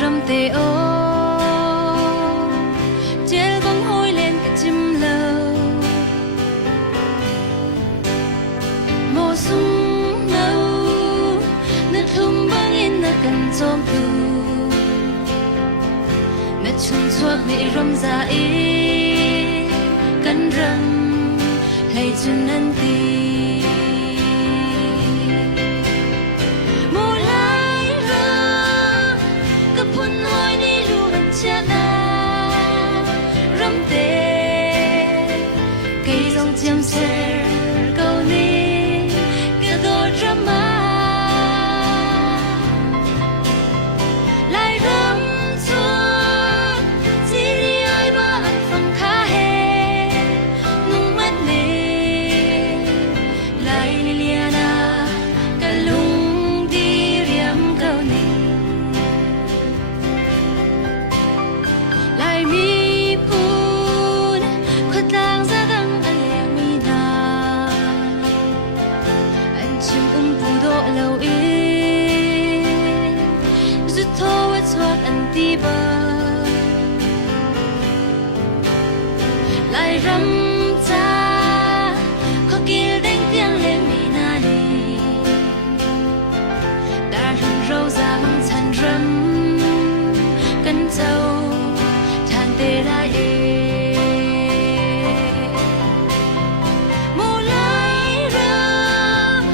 râm tê ô chế bóng hôi lên cả chim lầu mùa sung nâu nứt thum băng in nứt cần trôm tu nứt chung chuộc bị râm ra ý cần râm hay chân năn tì chăm sẻ câu ní cái đôi drama lại rắm chuông chỉ đi ai ba ăn phòng khá hè nung mắt nề lại lia na cả lung đi riêng câu ní lại mi phun khuất lang ra lâu in rút thô thoát ăn ti bờ lại râm cha khó kia đánh tiếng lên mi na đi đã rừng râu ra măng chăn râm cân châu than tê lại mùa lại râm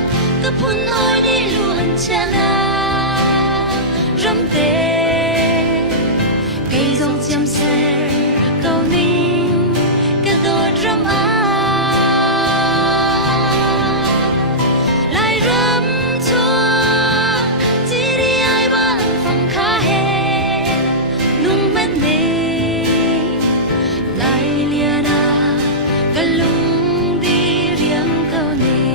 cấp hun ôi râm tê cây rong chăm sẻ câu ninh cái đôi râm á lại râm chua chỉ đi ai ba lần phòng khá hè nung mắt nề lại lia na cái lung đi riêng câu nề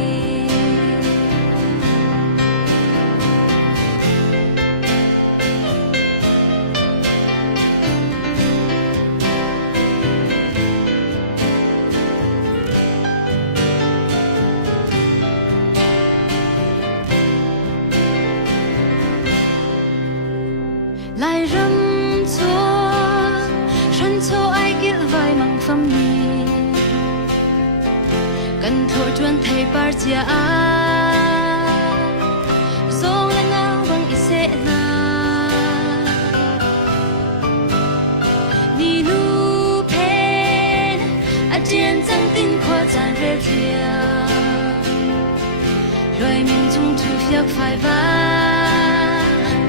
lại râm chúa sân châu ai kia vai mang phong nhi cần thổi chuan thầy bar chia a song lên áo bằng ise na ni nu pen a jen zang tin khoa zan re tia rồi mình chung thu phiêu phải va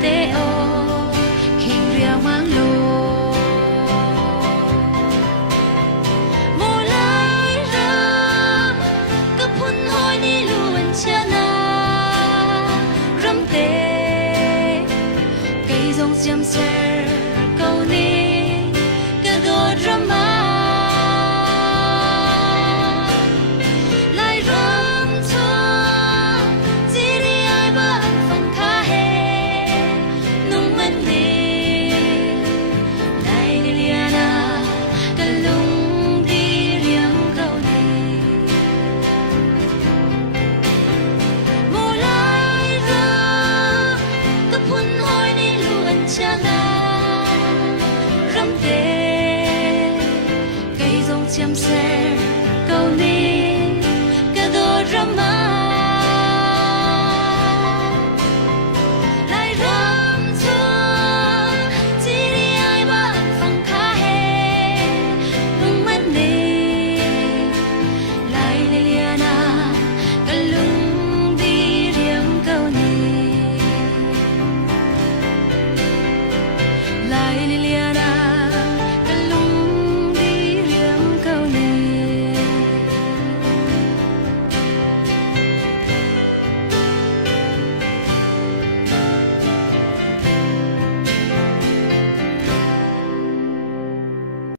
te o mang lô mùa lại râm cấp hun hôi ni luôn chia na râm tê cây rong chăm sẻ câu ní cái đôi drama lại râm chua chỉ đi ai ba ăn phòng khá hè nung mắt nề chăm sẻ câu ní